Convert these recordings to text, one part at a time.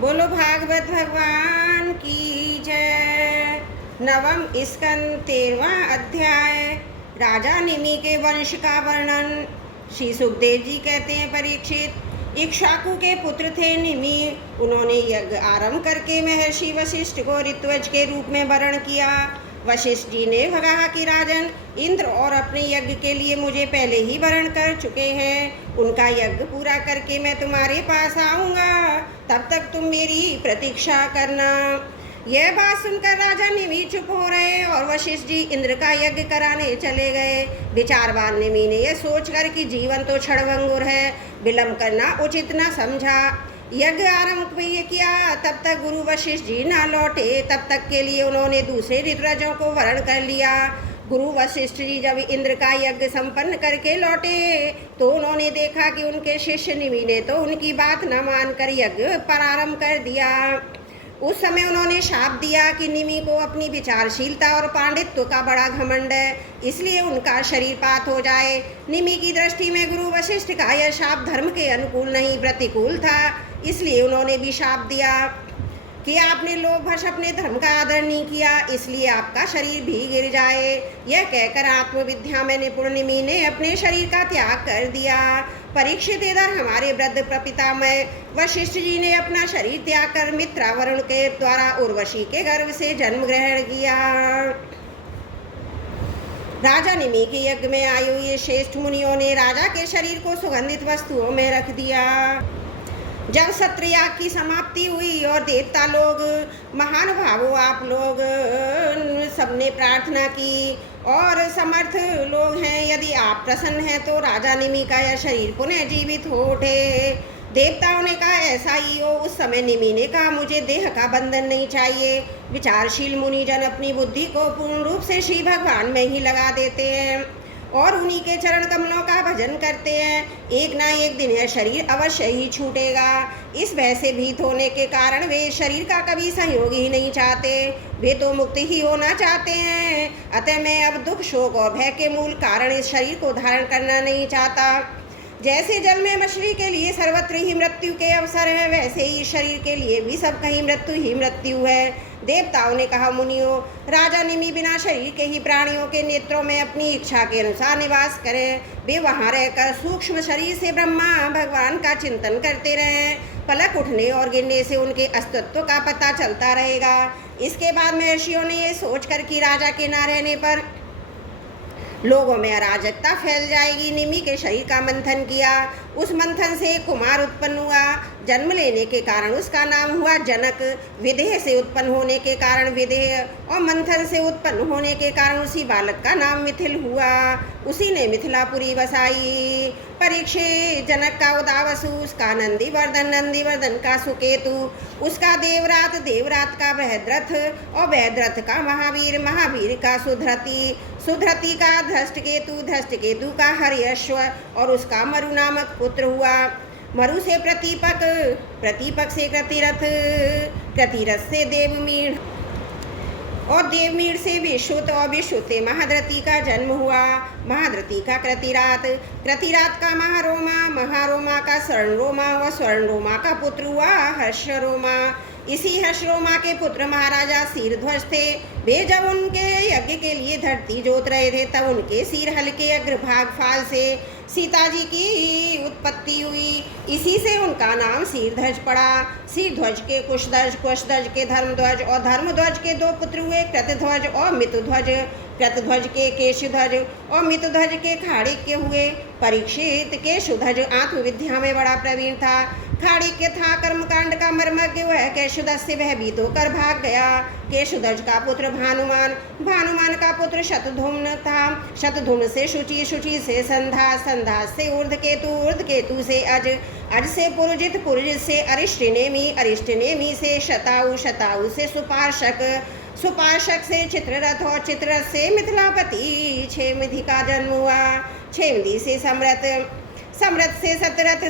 बोलो भागवत भगवान की जय। नवम स्कंद 13वां अध्याय। राजा निमि के वंश का वर्णन। श्री सुखदेव जी कहते हैं, परीक्षित इक्ष्वाकु के पुत्र थे निमि। उन्होंने यज्ञ आरंभ करके महर्षि वशिष्ठ को ऋत्विज के रूप में वरण किया। वशिष्ठ जी ने कहा कि राजन, इंद्र और अपने यज्ञ के लिए मुझे पहले ही वरण कर चुके हैं। उनका यज्ञ पूरा करके मैं तुम्हारे पास आऊँगा, तब तक तुम मेरी प्रतीक्षा करना। यह बात सुनकर राजा निमि चुप हो रहे और वशिष्ठ जी इंद्र का यज्ञ कराने चले गए। विचारवान निमि ने यह सोचकर कि जीवन तो क्षणभंगुर है, विलंब करना उचित न समझा। यज्ञ आरंभ किया, तब तक गुरु वशिष्ठ जी न लौटे। तब तक के लिए उन्होंने दूसरे ऋतुराजों को वरण कर लिया। गुरु वशिष्ठ जी जब इंद्र का यज्ञ संपन्न करके लौटे तो उन्होंने देखा कि उनके शिष्य निमि ने तो उनकी बात न मानकर यज्ञ प्रारंभ कर दिया। उस समय उन्होंने शाप दिया कि निमि को अपनी विचारशीलता और पांडित्य का बड़ा घमंड है, इसलिए उनका शरीर पात हो जाए। निमि की दृष्टि में गुरु वशिष्ठ का यह शाप धर्म के अनुकूल नहीं प्रतिकूल था, इसलिए उन्होंने भी शाप दिया कि आपने लोभवश अपने धर्म का आदर नहीं किया, इसलिए आपका शरीर भी गिर जाए। यह कहकर आत्मविद्या में निपुण निमि ने अपने शरीर का त्याग कर दिया। परीक्षित, इधर हमारे वृद्ध प्रपितामह वशिष्ठ जी ने अपना शरीर त्याग कर मित्रावरुण के द्वारा उर्वशी के गर्भ से जन्म ग्रहण किया। राजा निमि के यज्ञ में आयु ये श्रेष्ठ मुनियों ने राजा के शरीर को सुगंधित वस्तुओं में रख दिया। जब सत्रयाग की समाप्ति हुई और देवता लोग, महानुभावों आप लोग सबने प्रार्थना की और समर्थ लोग हैं, यदि आप प्रसन्न हैं तो राजा निमि का यह शरीर पुनः जीवित हो उठे। देवताओं ने कहा ऐसा ही हो। उस समय निमि ने कहा, मुझे देह का बंधन नहीं चाहिए। विचारशील मुनिजन अपनी बुद्धि को पूर्ण रूप से श्री भगवान में ही लगा देते हैं और उन्हीं के चरण कमलों का भजन करते हैं। एक ना एक दिन यह शरीर अवश्य ही छूटेगा। इस भय से भीत होने के कारण वे शरीर का कभी सहयोग ही नहीं चाहते, वे तो मुक्त ही होना चाहते हैं। अतः मैं अब दुख, शोक और भय के मूल कारण इस शरीर को धारण करना नहीं चाहता। जैसे जल में मछली के लिए सर्वत्र ही मृत्यु के अवसर है, वैसे ही शरीर के लिए भी सब कहीं मृत्यु ही मृत्यु है। देवताओं ने कहा, मुनियों, राजा निमि बिना शरीर के ही प्राणियों के नेत्रों में अपनी इच्छा के अनुसार निवास करें। वे वहाँ रहकर सूक्ष्म शरीर से ब्रह्मा भगवान का चिंतन करते रहें। पलक उठने और गिरने से उनके अस्तित्व का पता चलता रहेगा। इसके बाद महर्षियों ने ये सोचकर कि राजा के न रहने पर लोगों में अराजकता फैल जाएगी, निमि के शरीर का मंथन किया। उस मंथन से कुमार उत्पन्न हुआ। जन्म लेने के कारण उसका नाम हुआ जनक। विदेह से उत्पन्न होने के कारण विदेह और मंथन से उत्पन्न होने के कारण उसी बालक का नाम मिथिल हुआ। उसी ने मिथिलापुरी बसाई। परीक्षित, जनक का उदावसु, उसका नंदीवर्धन का सुकेतु, उसका देवरात का बृहद्रथ और बृहद्रथ का महावीर का सुधृति का धृष्टकेतु का हरियश्व और उसका मरु नामक पुत्र हुआ। मरु से प्रतीपक से कृतिरथ से देवमीढ़ और देवमीढ़ से विश्रुत और विश्रुत से महाद्रति का जन्म हुआ। महाद्रति का कृतिरात का महारोमा का स्वर्णरोमा और स्वर्णरोमा का पुत्र हुआ हर्षरोमा। इसी हर्षरोमा के पुत्र महाराजा शीरध्वज थे। वे जब उनके यज्ञ के लिए धरती जोत रहे थे तब उनके शीर के अग्रभाग फाल से सीता जी की उत्पत्ति हुई। इसी से उनका नाम शीरध्वज पड़ा। शीरध्वज के कुशध्वज के धर्मध्वज और धर्मध्वज के दो पुत्र हुए, कृतध्वज और मितध्वज। कृतध्वज के केशध्वज और मितध्वज के खाड़िक्य हुए। परीक्षित, केशध्वज आत्मविद्या में बड़ा प्रवीण था। खाड़िक्य था कर्मकांड का मर्मज्ञ। वह केशध्वज से भयभीत होकर भाग गया। केशध्वज का पुत्र भानुमान का पुत्र शतधूम्न था। शतधूम्न से शुचि से संधा से ऊर्ध्वकेतु से अज से पुरुजित से अरिष्टनेमी से शताउ से सुपार्शक से चित्ररथ और चित्ररथ से मिथिलापति। क्षेमधि का जन्म हुआ। क्षेमधि से समरथ से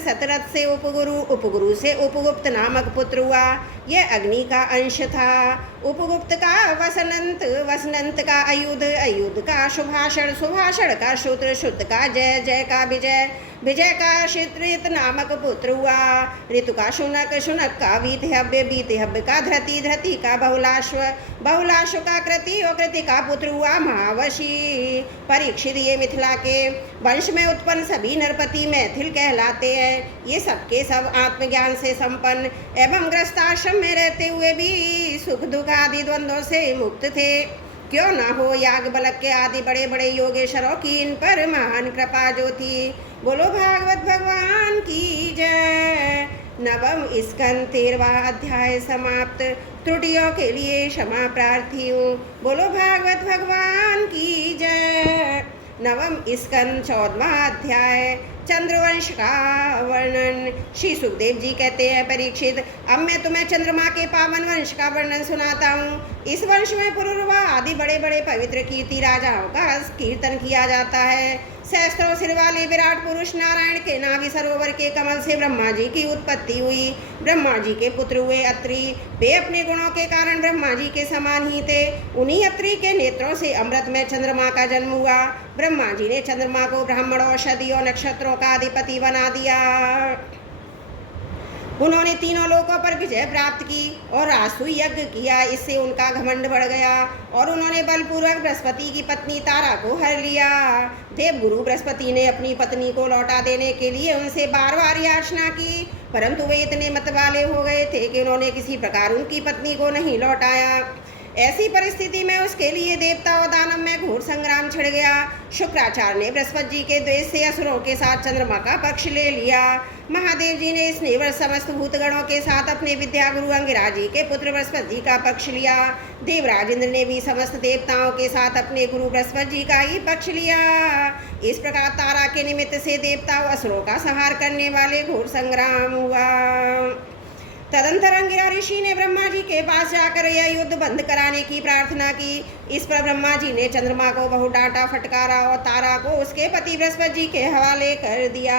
सतरथ से उपगुरु से उपगुप्त नामक पुत्र हुआ। यह अग्नि का अंश था। उपगुप्त का वसनंत, वसनंत का अयुध, अयुध का सुभाषण, सुभाषण का शूद्र, शुद्ध का जय, जय का विजय, विजय का ऋत नामक पुत्र हुआ। ऋतु का शुनक, शुनक का वीतहव्य, वीतहव्य का धृति, धृति का बहुलाश्व, बहुलाश्व का कृति और कृति का पुत्र हुआ महावशी। परीक्षित ये मिथिला के वंश में उत्पन्न सभी नरपति मैथिल कहलाते हैं। ये सबके सब आत्मज्ञान से संपन्न एवं ग्रस्त आश्रम में रहते हुए भी सुख दुख आदि द्वंद्वों से मुक्त थे। क्यों न हो याज्ञवल्क्य के आदि बड़े बड़े योगेश्वरों की इन पर महान कृपा जो थी। बोलो भागवत भगवान की जय। नवम स्कंद 13वां अध्याय समाप्त। त्रुटियों के लिए क्षमा प्रार्थी हूँ। बोलो भागवत भगवान की जय। नवम स्कंद 14वां अध्याय चंद्रवंश का वर्णन। श्री सुखदेव जी कहते हैं, परीक्षित अब मैं तुम्हें चंद्रमा के पावन वंश का वर्णन सुनाता हूँ। इस वंश में पुरुरवा आदि बड़े बड़े पवित्र कीर्ति राजाओं का कीर्तन किया जाता है। सहस्त्रों सिर वाले विराट पुरुष नारायण के नाभि सरोवर के कमल से ब्रह्मा जी की उत्पत्ति हुई। ब्रह्मा जी के पुत्र हुए अत्रि। वे अपने गुणों के कारण ब्रह्मा जी के समान ही थे। उन्हीं अत्रि के नेत्रों से अमृत में चंद्रमा का जन्म हुआ। ब्रह्मा जी ने चंद्रमा को ब्राह्मण औषधियों नक्षत्रों का अधिपति बना दिया। उन्होंने तीनों लोकों पर विजय प्राप्त की और रासु यज्ञ किया। इससे उनका घमंड बढ़ गया और उन्होंने बलपूर्वक बृहस्पति की पत्नी तारा को हर लिया। देवगुरु बृहस्पति ने अपनी पत्नी को लौटा देने के लिए उनसे बार बार याचना की, परंतु वे इतने मत वाले हो गए थे कि उन्होंने किसी प्रकार उनकी पत्नी को नहीं लौटाया। ऐसी परिस्थिति में उसके लिए देवता और दानव में घोर संग्राम छिड़ गया। शुक्राचार्य ने बृहस्पति जी के द्वेष से असुरों के साथ चंद्रमा का पक्ष ले लिया। महादेव जी ने इस निर्वल समस्त भूतगणों के साथ अपने विद्या गुरु अंगिरा जी के पुत्र बृहस्पति जी का पक्ष लिया। देवराज इंद्र ने भी समस्त देवताओं के साथ अपने गुरु बृहस्पति जी का ही पक्ष लिया। इस प्रकार तारा के निमित्त से देवता और असुरों का संहार करने वाले घोर संग्राम हुआ। तदंतर अंगिरा ऋषि ने ब्रह्मा जी के पास जाकर यह युद्ध बंद कराने की प्रार्थना की। इस पर ब्रह्मा जी ने चंद्रमा को बहुत डांटा फटकारा और तारा को उसके पति बृहस्पति जी के हवाले कर दिया।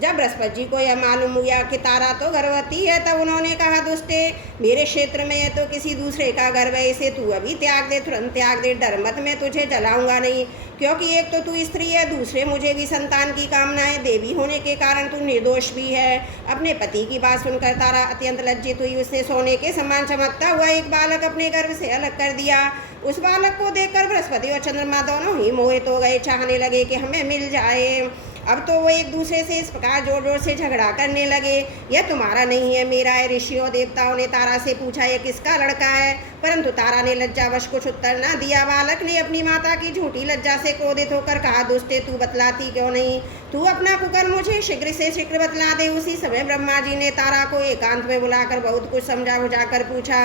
जब बृहस्पति जी को यह मालूम हुआ कि तारा तो गर्भवती है, तब उन्होंने कहा, दुष्टे, मेरे क्षेत्र में है तो किसी दूसरे का गर्भ है, इसे तू अभी त्याग दे, तुरंत त्याग दे, डर मत, मैं तुझे जलाऊंगा नहीं, क्योंकि एक तो तू स्त्री है, दूसरे मुझे भी संतान की कामना है, देवी होने के कारण तू निर्दोष भी है। अपने पति की बात सुनकर तारा अत्यंत लज्जित हुई। उसने सोने के समान चमकता हुआ एक बालक अपने गर्भ से अलग कर दिया। उस बालक को देखकर बृहस्पति और चंद्रमा दोनों ही मोहित हो गए, चाहने लगे कि हमें मिल जाए। अब तो वो एक दूसरे से इस प्रकार जोर जोर से झगड़ा करने लगे, यह तुम्हारा नहीं है, मेरा है। ऋषियों देवताओं ने तारा से पूछा, यह किसका लड़का है? परंतु तारा ने लज्जावश कुछ उत्तर न दिया। बालक ने अपनी माता की झूठी लज्जा से क्रोधित होकर कहा, दुष्टे, तू बतलाती क्यों नहीं? तू अपना कुकर्म मुझे शीघ्र से शीघ्र बतला दे। उसी समय ब्रह्मा जी ने तारा को एकांत में बुलाकर बहुत कुछ समझा बुझाकर पूछा।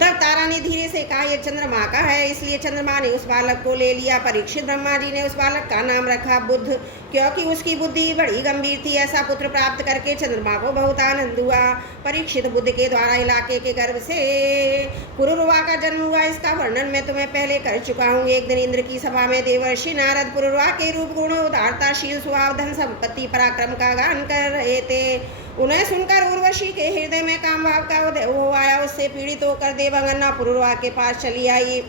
तब तारा ने धीरे से कहा, यह चंद्रमा का है। इसलिए चंद्रमा ने उस बालक को ले लिया। परीक्षित, ब्रह्मा जी ने उस बालक का नाम रखा बुद्ध, क्योंकि उसकी बुद्धि बड़ी गंभीर थी। ऐसा पुत्र प्राप्त करके चंद्रमा को बहुत आनंद हुआ। परीक्षित, बुद्ध के द्वारा इलाके के गर्भ से पुरुरवा का जन्म हुआ। इसका वर्णन मैं तुम्हें पहले कर चुका हूँ। एक दिन इंद्र की सभा में देवर्षि नारद पुरुरवा के रूप, गुण, उदारता, शील, स्वभाव, धन संपत्ति, पराक्रम का गान कर रहे थे। उन्हें सुनकर उर्वशी के हृदय में काम भाव का उदय हो आया। उससे पीड़ित होकर देवांगना पुरुरवा के पास चली आई।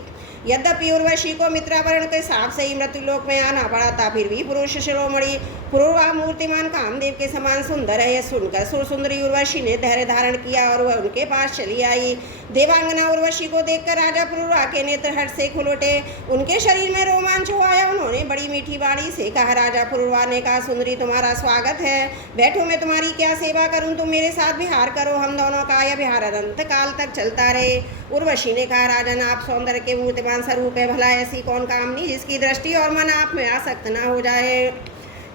यद्यपि उर्वशी को मित्रावरण के साथ से ही मृत्युलोक में आना पड़ा था, फिर भी पुरुष शिरोमणि पुरुरवा मूर्तिमान कामदेव के समान सुंदर है। यह सुनकर सुरसुंदरी उर्वशी ने धैर्य धारण किया और वह उनके पास चली आई। देवांगना उर्वशी को देखकर राजा पुरुरवा के नेत्र हर्ष से खुल उठे। उनके शरीर में रोमांच हो आया। उन्होंने बड़ी मीठी वाणी से कहा, राजा पुरुरवा ने कहा, सुंदरी, तुम्हारा स्वागत है, बैठो, मैं तुम्हारी क्या सेवा करूं? तुम मेरे साथ विहार करो, हम दोनों का यह विहार अनंत काल तक चलता रहे। उर्वशी ने कहा, राजन, आप सौंदर्य के मूर्तिमान स्वरूप है, भला ऐसी कौन कामनी जिसकी दृष्टि और मन आप में आसक्त न हो जाए?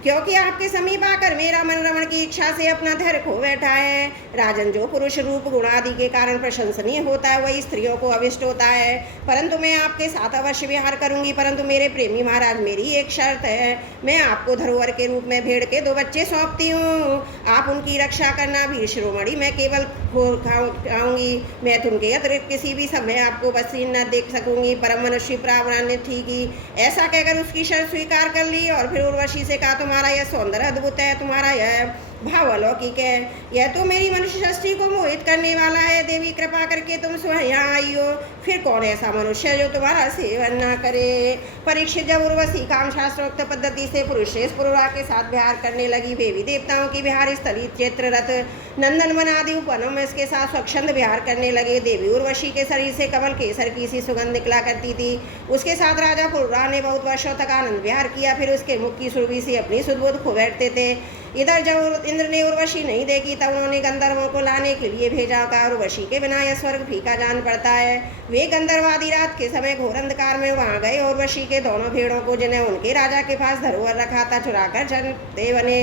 क्योंकि आपके समीप आकर मेरा मन रमण की इच्छा से अपना धैर्य खो बैठा है। राजन, जो पुरुष रूप गुण आदि के कारण प्रशंसनीय होता है, वही स्त्रियों को अविष्ट होता है। परंतु मैं आपके साथ अवश्य विहार करूंगी, परंतु मेरे प्रेमी महाराज, मेरी एक शर्त है। मैं आपको धरोहर के रूप में भेड़ के 2 बच्चे सौंपती हूँ, आप उनकी रक्षा करना। वीर शिरोमणि, मैं केवल खाऊंगी, मैं तुमके अतिरिक्त किसी भी समय आपको बसीन न देख सकूंगी। परम मनुष्य प्रावरण ने ठीक ही ऐसा कहकर उसकी शर्त स्वीकार कर ली और फिर उर्वशी से कहा, तुम्हारा यह सौंदर्य अद्भुत है, तुम्हारा यह भावलौकिक है। यह तो मेरी मनुष्य सृष्टि को मोहित करने वाला है। देवी कृपा करके तुम स्वयं यहाँ आई हो, फिर कौन ऐसा मनुष्य है जो तुम्हारा सेवन न करे। परीक्षित जब उर्वशी काम शास्त्रोक्त पद्धति से पुरुषेश पुरुषा के साथ विहार करने लगी, वे भी देवताओं की विहार स्थली चित्ररथ नंदन वन आदि उपवनों में इसके साथ स्वच्छंद विहार करने लगे। देवी उर्वशी के शरीर से कमल केसर की सी सुगंध निकला करती थी। उसके साथ राजा पुरुषा ने बहुत वर्षों तक आनंद विहार किया। फिर उसके मुख की सुरभि से अपनी सुदबुद्ध खो बैठते थे। इधर जब इंद्र ने उर्वशी नहीं देखी तब उन्होंने गंधर्वों को लाने के लिए भेजा। का उर्वशी के बिना यह स्वर्ग फीका जान पड़ता है। वे गंधर्वादी रात के समय घोर अंधकार में वहां गए। उर्वशी के दोनों भेड़ों को, जिन्हें उनके राजा के पास धरोहर रखा था, चुराकर चलते बने।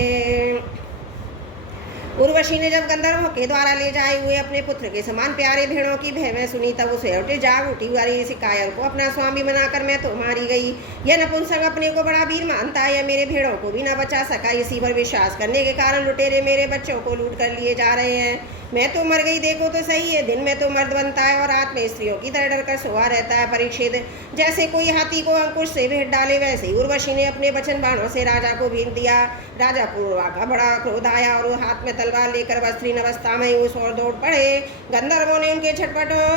उर्वशी ने जब गंधर्वों के द्वारा ले जाए हुए अपने पुत्र के समान प्यारे भेड़ों की भय सुनी, तब उसे उठे जाग उठी। इस कायर को अपना स्वामी बनाकर मैं तो मारी गई। यह नपुंसक अपने को बड़ा वीर मानता है, यह मेरे भेड़ों को भी न बचा सका। इसी पर विश्वास करने के कारण लुटेरे मेरे बच्चों को लूट कर लिए जा रहे हैं। मैं तो मर गई, देखो तो सही है। दिन में तो मर्द बनता है और रात में स्त्रियों की तरह डर कर सोया रहता है। परीक्षित, जैसे कोई हाथी को अंकुश से भेंट डाले, वैसे ही उर्वशी ने अपने वचन बाणों से राजा को भेंट दिया। राजा पुरुषा का बड़ा क्रोध आया और वो हाथ में तलवार लेकर वस्त्रीन अवस्था में उस ओर दौड़ पड़े। गंधर्वों ने उनके छटपटों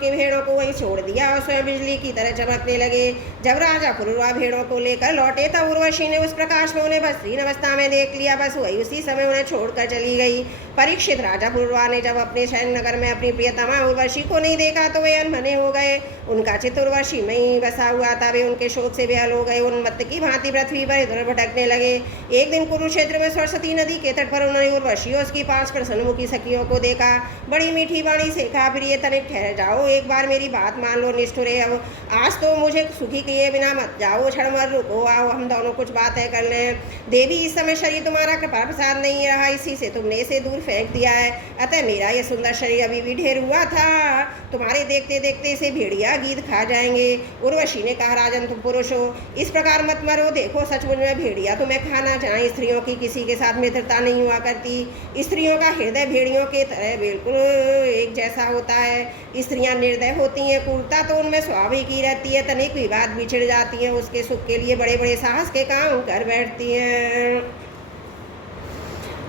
के भेड़ों को वहीं छोड़ दिया और स्वयं बिजली की तरह चमकने लगे। जब राजा पुरुषा भेड़ों को लेकर लौटे तब उर्वशी ने उस प्रकाश में उन्हें वस्त्रीन अवस्था में देख लिया। बस वही उसी समय उन्हें छोड़कर चली गई। परीक्षित, राजा पुरुषा ने जब अपने शयन नगर में अपनी प्रियतमा उर्वशी को नहीं देखा तो वे अनमने हो गए। उनका चित्त उर्वशी में ही बसा हुआ था। वे उनके शोक से बेहाल हो गए, उन्मत्त की भांति पृथ्वी पर इधर भटकने लगे। एक दिन कुरुक्षेत्र में सरस्वती नदी के तट पर उन्होंने उर्वशी और उसकी 5 प्रसन्नमुखी सखियों को देखा। बड़ी मीठी वाणी से कहा, फिर ये तनिक ठहर जाओ, एक बार मेरी बात मान लो निष्ठुरे। अब आज तो मुझे सुखी किए बिना मत जाओ, क्षण भर रुको, आओ हम दोनों कुछ बातें कर लें। देवी, इस समय शरीर तुम्हारा कृपा प्रसाद नहीं रहा, इसी से तुमने इसे दूर फेंक दिया है। अतः मेरा यह सुंदर शरीर अभी भी ढेर हुआ था, तुम्हारे देखते देखते इसे भेड़िया गीत खा जाएंगे। उर्वशी ने कहा, राजन तुम पुरुष हो, इस प्रकार मत मरो। देखो सचमुच में भेड़िया तुम्हें खाना चाहे। स्त्रियों की किसी के साथ मित्रता नहीं हुआ करती। स्त्रियों का हृदय भेड़ियों के तरह बिल्कुल एक जैसा होता है। स्त्रियां निर्दय होती हैं, क्रूरता तो उनमें स्वाभाविक ही रहती है। तनिक विवाद बिछड़ जाती हैं, उसके सुख के लिए बड़े बड़े साहस के काम कर बैठती हैं।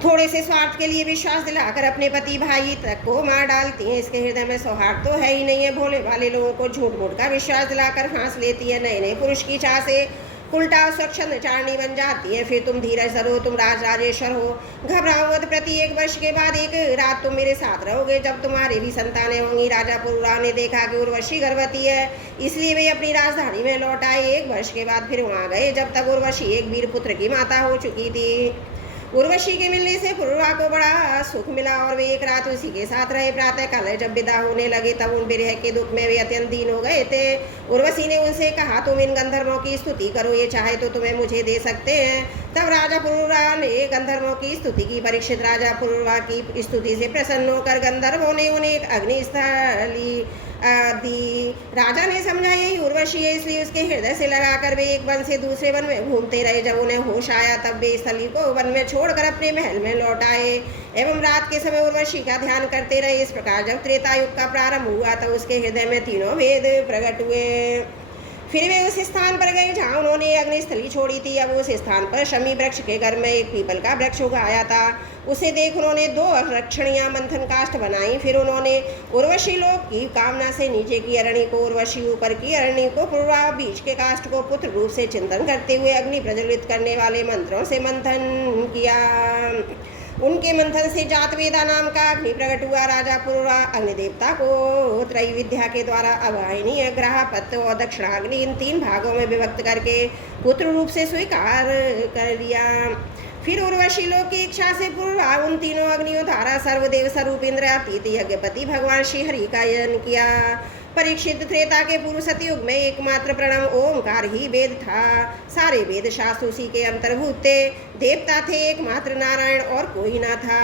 थोड़े से स्वार्थ के लिए विश्वास दिलाकर अपने पति भाई तक को मार डालती हैं। इसके हृदय में सौहार्द तो है ही नहीं है। भोले भाले लोगों को झूठ मूठ का विश्वास दिलाकर फांस लेती है। नए नए पुरुष की चाह से उल्टा स्वच्छंद चारणी बन जाती है। फिर तुम धीरज धरो, तुम राजेश्वर हो। घबराओ मत, प्रति 1 वर्ष के बाद एक रात तुम मेरे साथ रहोगे, जब तुम्हारी भी संतानें होंगी। राजा पुरुषा ने देखा कि उर्वशी गर्भवती है, इसलिए वे अपनी राजधानी में लौट आए। 1 वर्ष के बाद फिर वहाँ गए, जब तक उर्वशी एक वीर पुत्र की माता हो चुकी थी। उर्वशी के मिलने से पुरुषा को बड़ा सुख मिला और वे एक रात उसी के साथ रहे। प्रातः काल जब विदा होने लगे तब उन विरह के दुख में वे अत्यंत दीन हो गए थे। उर्वशी ने उनसे कहा, तुम इन गंधर्वों की स्तुति करो, ये चाहे तो तुम्हें मुझे दे सकते हैं। तब राजा पुरुषा ने गंधर्वों की स्तुति की। परीक्षित, राजा पुरुषा की स्तुति से प्रसन्न होकर गंधर्वों ने उन्हें एक अग्निस्थली दी। राजा ने समझा यही उर्वशी है, इसलिए उसके हृदय से लगाकर वे एक वन से दूसरे वन में घूमते रहे। जब उन्हें होश आया तब वे स्थली को वन में छोड़कर अपने महल में लौट आए एवं रात के समय उर्वशी का ध्यान करते रहे। इस प्रकार जब त्रेता युग का प्रारंभ हुआ तब उसके हृदय में तीनों भेद प्रकट हुए। फिर वे उस स्थान पर गए जहाँ उन्होंने अग्निस्थली छोड़ी थी। अब उस स्थान पर शमी वृक्ष के घर में एक पीपल का वृक्ष उगाया था। उसे देख उन्होंने 2 रक्षणियाँ मंथन काष्ठ बनाई। फिर उन्होंने उर्वशी लोक की कामना से नीचे की अरणी को, उर्वशी ऊपर की अरणी को, पुरुषा बीच के काष्ठ को पुत्र रूप से चिंतन करते हुए अग्नि प्रज्वलित करने वाले मंत्रों से मंथन किया। उनके मंथन से जात वेदा नाम का अग्नि प्रकट हुआ। राजा पुरुषा अग्नि देवता को त्रय विद्या के द्वारा अवाहिनी, ग्रह, पत्त और दक्षिणाग्नि इन 3 भागों में विभक्त करके पुत्र रूप से स्वीकार कर लिया। फिर उर्वशी लोक की इच्छा से पुरुषा उन तीनों अग्नियों द्वारा सर्वदेव स्वरूप इंद्रियातीत यज्ञपति भगवान श्री हरि का यजन किया। परीक्षित, त्रेता के पूर्व सतयुग में एकमात्र प्रणव ओंकार ही वेद था। सारे वेद शास्त्र उसी के अंतर्भूत थे। देवता थे एकमात्र नारायण और कोई ना था।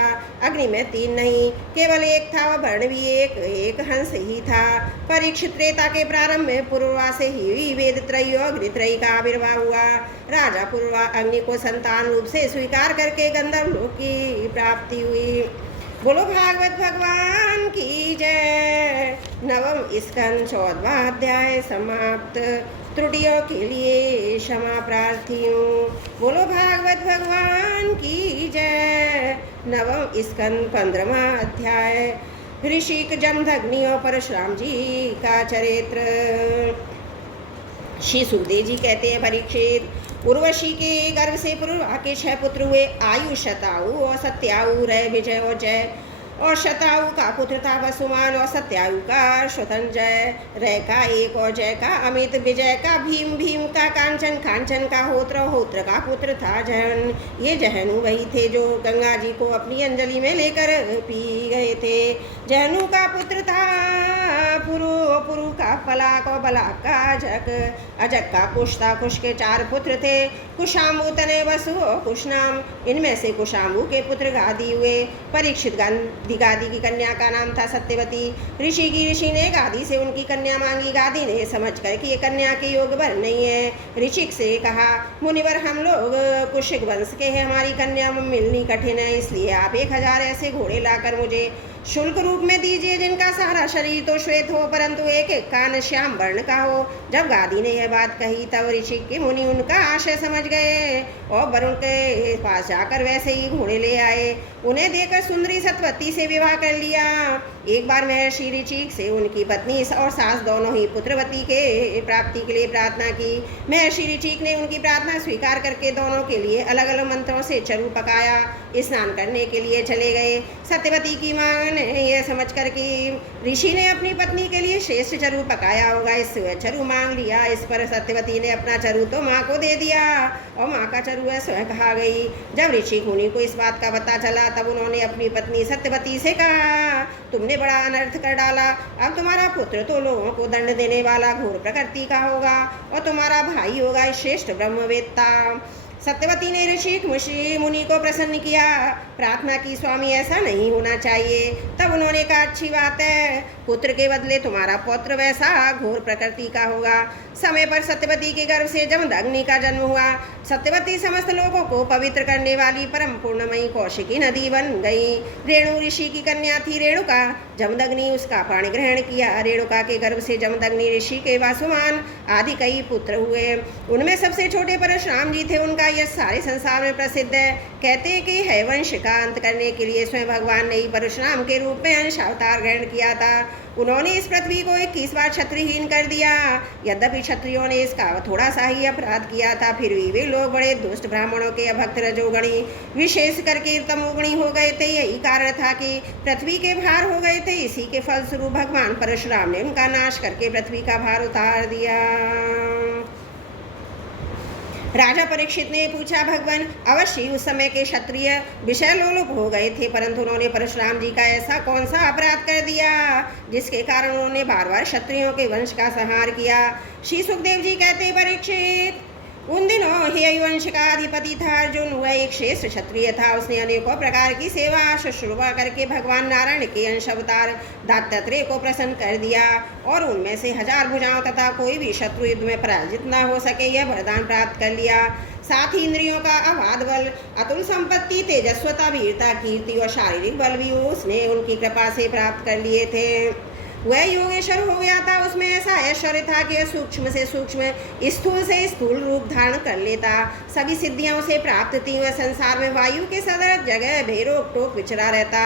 अग्नि में 3 नहीं, केवल एक था, वह वर्ण भी एक हंस ही था। परीक्षित, त्रेता के प्रारंभ में पुरुषा से ही वेद त्रय और अग्नित्रय का आविर्भाव हुआ। राजा पुरुषा अग्नि को संतान रूप से स्वीकार करके गंधर्व लोक की प्राप्ति हुई। बोलो भागवत भगवान की जय। 9वां स्कंद 14वां अध्याय समाप्त। त्रुटियों के लिए क्षमा प्रार्थी हूँ। बोलो भागवत भगवान की जय। नवम स्कंद 15वां अध्याय। ऋषिक जमदग्नि और परशुराम जी का चरित्र। श्री सुखदेव जी कहते हैं, परीक्षित, उर्वशी के गर्भ से पुरुरवा के 6 पुत्र हुए। आयु शतायु और सत्यायु, रय, विजय और जय। और शतायु का पुत्र था वसुमान और सत्यायु का श्वतंजय। रय का एक और जय का अमित, विजय का भीम, भीम का कांचन, कांचन का होत्र, होत्र का पुत्र था जहन। ये जहनु वही थे जो गंगा जी को अपनी अंजलि में लेकर पी गए थे। जहनु का पुत्र था पुरु, पुरु का पलाक और बलाक का अजक, अजक का कुश था। कुश के 4 पुत्र थे, कुशाम्बु, तने, वसु और कुशनाम। इनमें से कुशाम्बु के पुत्र गादी हुए। परीक्षित गादी की कन्या का नाम था सत्यवती। ऋषि ने गादी से उनकी कन्या मांगी। गादी ने समझ कर कि ये कन्या के योग वर नहीं है, ऋषिक से कहा, मुनिवर, हम लोग कुशिक वंश के हैं, हमारी कन्या मिलनी कठिन है, इसलिए आप 1000 ऐसे घोड़े लाकर मुझे शुल्क रूप में दीजिए जिनका सारा शरीर तो श्वेत हो परंतु एक एक कान श्याम वर्ण का हो। जब गादी ने यह बात कही तब ऋषिक के मुनि उनका आशय समझ गए और वरुण के पास जाकर वैसे ही घोड़े ले आए। उन्हें देखकर सुंदरी सत्यवती से विवाह कर लिया। एक बार महर्षि ऋषिक से उनकी पत्नी और सास दोनों ही पुत्रवती के प्राप्ति के लिए प्रार्थना की। महर्षि ऋषिक ने उनकी प्रार्थना स्वीकार करके दोनों के लिए अलग अलग मंत्रों से चरु पकाया। स्नान करने के लिए चले गए। सत्यवती की मां ने यह समझ कर कि ऋषि ने अपनी पत्नी के लिए श्रेष्ठ चरु पकाया होगा, इससे चरु मांग लिया। इस पर सत्यवती ने अपना चरु तो माँ को दे दिया और माँ का चरु स्वयं खा गई। जब ऋषि मुनि को इस बात का पता चला तब उन्होंने अपनी पत्नी सत्यवती से कहा, तुमने बड़ा अनर्थ कर डाला। अब तुम्हारा पुत्र तो लोगों को दंड देने वाला घोर प्रकृति का होगा और तुम्हारा भाई होगा श्रेष्ठ ब्रह्मवेत्ता। सत्यवती ने ऋषि मुनि को प्रसन्न किया, प्रार्थना की, स्वामी ऐसा नहीं होना चाहिए। तब उन्होंने कहा, अच्छी बात है, पुत्र के बदले तुम्हारा पौत्र वैसा घोर प्रकृति का होगा। समय पर सत्यवती के गर्भ से जमदग्नि का जन्म हुआ। सत्यवती समस्त लोगों को पवित्र करने वाली परम पूर्णमयी कौशिकी नदी बन गई। रेणु ऋषि की कन्या थी रेणुका। जमदग्नि उसका पाणी ग्रहण किया। रेणुका के गर्भ से जमदग्नि ऋषि के वासुमान आदि कई पुत्र हुए। उनमें सबसे छोटे परशुराम जी थे। उनका यह सारे संसार में प्रसिद्ध है। कहते हैं कि है वंश का अंत करने के लिए स्वयं भगवान ने ही परशुराम के रूप में अंश अवतार ग्रहण किया था। उन्होंने इस पृथ्वी को 21 बार क्षत्रियहीन कर दिया। यद्यपि क्षत्रियों ने इसका थोड़ा सा ही अपराध किया था, फिर भी वे लोग बड़े दुष्ट ब्राह्मणों के अभक्त रजोगणी विशेष करके तमोगुणी हो गए थे। यही कारण था कि पृथ्वी के भार हो गए थे। इसी के फलस्वरूप भगवान परशुराम ने उनका नाश करके पृथ्वी का भार उतार दिया। राजा परीक्षित ने पूछा, भगवान, अवश्य उस समय के क्षत्रिय विषय लोलुप हो गए थे, परंतु उन्होंने परशुराम जी का ऐसा कौन सा अपराध कर दिया जिसके कारण उन्होंने बार बार क्षत्रियों के वंश का संहार किया। श्री सुखदेव जी कहते, परीक्षित, उन दिनों हे वंश का अधिपति था अर्जुन। वह एक श्रेष्ठ क्षत्रिय था। उसने अनेकों प्रकार की सेवा शुश्रूषा करके भगवान नारायण के अंश अवतार दत्तात्रेय को प्रसन्न कर दिया और उनमें से 1000 भुजाओं तथा कोई भी शत्रु युद्ध में पराजित न हो सके यह वरदान प्राप्त कर लिया। साथ ही इंद्रियों का अबाध बल, अतुल संपत्ति, तेजस्वता, वीरता, कीर्ति और शारीरिक बल भी उसने उनकी कृपा से प्राप्त कर लिए थे। वह योगेश्वर हो गया था। उसमें ऐसा ऐश्वर्य था कि सूक्ष्म से सूक्ष्म, स्थूल से स्थूल रूप धारण कर लेता। सभी सिद्धियां उसे प्राप्त थी। वह संसार में वायु के सदर जगह बेरोक टोक विचरा रहता।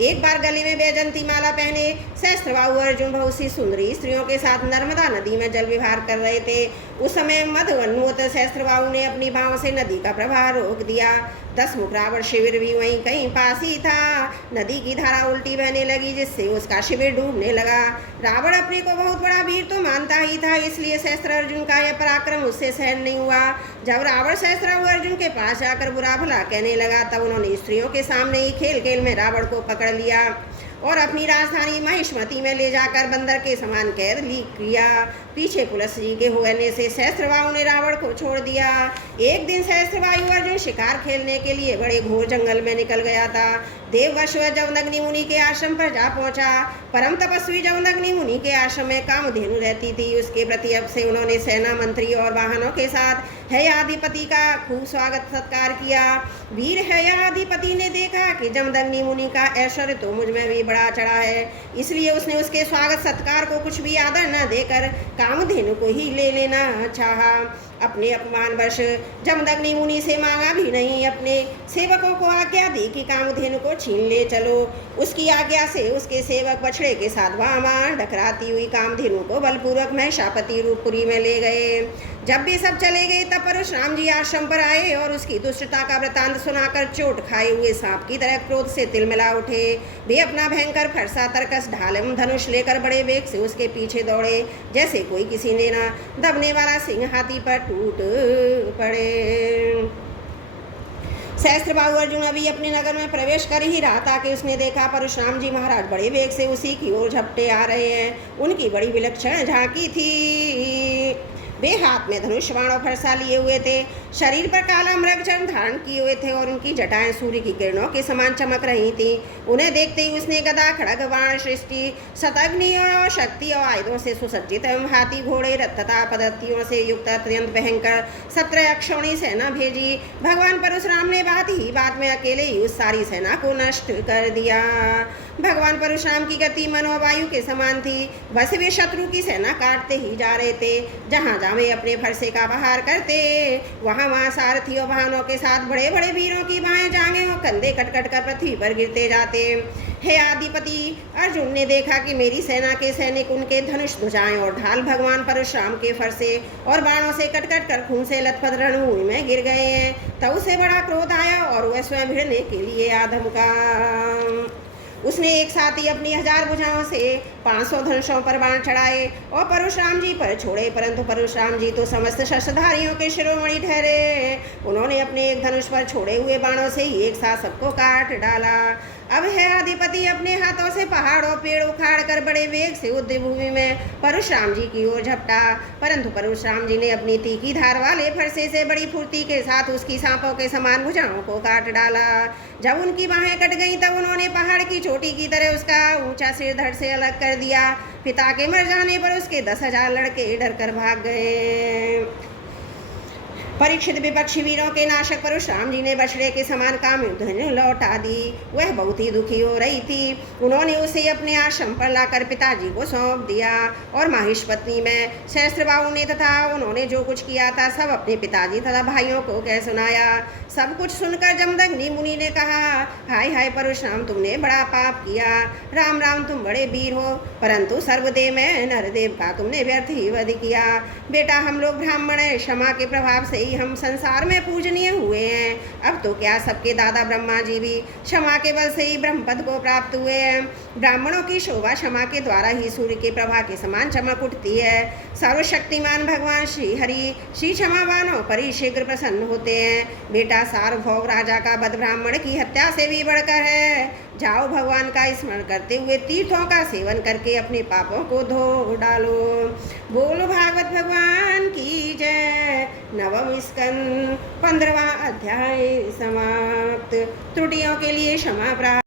एक बार गले में वैजंती माला पहने सहस्त्रबाहु अर्जुन बहुत सी सुंदरी स्त्रियों के साथ नर्मदा नदी में जल विहार कर रहे थे। उस समय मधुवन्नोत सहस्त्रबाहु ने अपनी बाहों से नदी का प्रवाह रोक दिया। 10 मुख रावण शिविर भी वहीं कहीं पास ही था। नदी की धारा उल्टी बहने लगी जिससे उसका शिविर डूबने लगा। रावण अपने को बहुत बड़ा वीर तो मानता ही था, इसलिए सहस्त्र अर्जुन का यह पराक्रम उससे सहन नहीं हुआ। जब रावण सहस्त्रबाहु अर्जुन के पास जाकर बुरा भला कहने लगा तब उन्होंने स्त्रियों के सामने ही खेल खेल में रावण को पकड़ लिया और अपनी राजधानी महिष्मती में ले जाकर बंदर के समान कैद किया। पीछे पुलिस जी के होने से सहस्त्रबाहु ने रावण को छोड़ दिया। एक दिन सहस्त्रबाहु अर्जुन शिकार खेलने के लिए बड़े घोर जंगल में निकल गया था। देववश जमदग्नि मुनि के आश्रम पर जा पहुंचा। परम तपस्वी जमदग्नि मुनि के आश्रम में कामधेनु रहती थी। उसके प्रति अब से उन्होंने सेना मंत्री और वाहनों के साथ हयाधिपति का खूब स्वागत सत्कार किया। वीर हयाधिपति ने देखा कि जमदग्नि मुनि का ऐश्वर्य तो मुझ में भी बड़ा चढ़ा है, इसलिए उसने उसके स्वागत सत्कार को कुछ भी आदर न देकर कामधेनु को ही ले लेना चाहा। अपने अपमानवश जमदग्नि मुनि से मांगा भी नहीं, अपने सेवकों को आज्ञा दी कि कामधेनु को छीन ले चलो। उसकी आज्ञा से उसके सेवक बछड़े के साथ वहां डकराती हुई कामधेनु को बलपूर्वक महिषापति रूपपुरी में ले गए। जब भी सब चले गए तब परशुराम जी आश्रम पर आए और उसकी दुष्टता का वृतांत सुनाकर चोट खाए हुए सांप की तरह क्रोध से तिलमिला उठे। वे अपना भयंकर फरसा तरकस ढालम धनुष लेकर बड़े वेग से उसके पीछे दौड़े, जैसे कोई किसी ने ना दबने वाला सिंह हाथी पर टूट पड़े। सहस्त्रबाहु अर्जुन अभी अपने नगर में प्रवेश कर ही रहा था कि उसने देखा परशुराम जी महाराज बड़े वेग से उसी की ओर झपटे आ रहे हैं। उनकी बड़ी विलक्षण झांकी थी। वे हाथ में धनुष बाण और फरसा लिए हुए थे, शरीर पर काला मृगचर्म धारण किए हुए थे और उनकी जटाएं सूर्य की किरणों के समान चमक रही थी। उन्हें देखते ही उसने गदा खड़ग बाण सृष्टि शतग्नि और शक्ति और आयुधों से सुसज्जित एवं हाथी घोड़े रथ तथा पद्धतियों से युक्त अत्यंत भयंकर 17 अक्षौणी सेना भेजी। भगवान परशुराम ने बात में अकेले ही उस सारी सेना को नष्ट कर दिया। भगवान परशुराम की गति मनोवायु के समान थी, बस वे शत्रु की सेना काटते ही जा रहे थे। जहाँ जहाँ वे अपने फरसे का प्रहार करते वहाँ सारथी और वाहनों के साथ बड़े बड़े वीरों की बाएं जांघें और कंधे कट कट कर पृथ्वी पर गिरते जाते। हे आदिपति, अर्जुन ने देखा कि मेरी सेना के सैनिक उनके धनुष ध्वजाएं और ढाल भगवान परशुराम के फरसे और बाणों से कट कट कर खून से लथपथ रणभूमि में गिर गए हैं। तब उसे बड़ा क्रोध आया और वह स्वयं भिड़ने के लिए आधमका। उसने एक साथ ही अपनी 1000 भुजाओं से 500 धनुषों पर बाण चढ़ाए और परशुराम जी पर छोड़े, परंतु परशुराम जी तो समस्त शस्त्रधारियों के शिरोमणि ठहरे। उन्होंने अपने एक धनुष पर छोड़े हुए बाणों से ही एक साथ सबको काट डाला। अब है आदिपति अपने हाथों से पहाड़ और पेड़ उखाड़ कर बड़े वेग से युद्ध भूमि में परशुराम जी की ओर झपटा, परंतु परशुराम जी ने अपनी तीखी धार वाले फरसे से बड़ी फुर्ती के साथ उसकी सांपों के समान भुजाओं को काट डाला। जब उनकी बाहें कट गईं तब उन्होंने पहाड़ की चोटी की तरह उसका ऊंचा सिर धड़ से अलग कर दिया। पिता के मर जाने पर उसके 10,000 लड़के डर कर भाग गए। परीक्षित विपक्षी वीरों के नाशक परशुराम जी ने बछड़े के समान कामधेनु लौटा दी। वह बहुत ही दुखी हो रही थी। उन्होंने उसे अपने आश्रम पर लाकर पिताजी को सौंप दिया और महिषपत्नी में सहस्त्रबाहु ने तथा उन्होंने जो कुछ किया था सब अपने पिताजी तथा भाइयों को कह सुनाया। सब कुछ सुनकर जमदग्नि मुनि ने कहा, हाय हाय परशुराम, तुमने बड़ा पाप किया। राम राम, तुम बड़े वीर हो, परंतु सर्वदेव में नरदेव का तुमने व्यर्थ ही वध किया। बेटा, हम लोग ब्राह्मण हैं, क्षमा के प्रभाव से ही हम संसार में पूजनीय हुए हैं। अब तो क्या, सबके दादा ब्रह्मा जी भी क्षमा के बल से ही ब्रह्मपद को प्राप्त हुए हैं। ब्राह्मणों की शोभा क्षमा के द्वारा ही सूर्य के प्रभा के समान चमक उठती है। सर्वशक्तिमान भगवान श्री हरि श्री क्षमावानों पर ही शीघ्र प्रसन्न होते हैं। बेटा, सार्वभौम राजा का वध ब्राह्मण की हत्या से भी बढ़कर है। जाओ, भगवान का स्मरण करते हुए तीर्थों का सेवन करके अपने पापों को धो डालो। बोलो भागवत भगवान की जय। नवम स्कंद 15वां अध्याय समाप्त। त्रुटियों के लिए क्षमा प्रार्थना।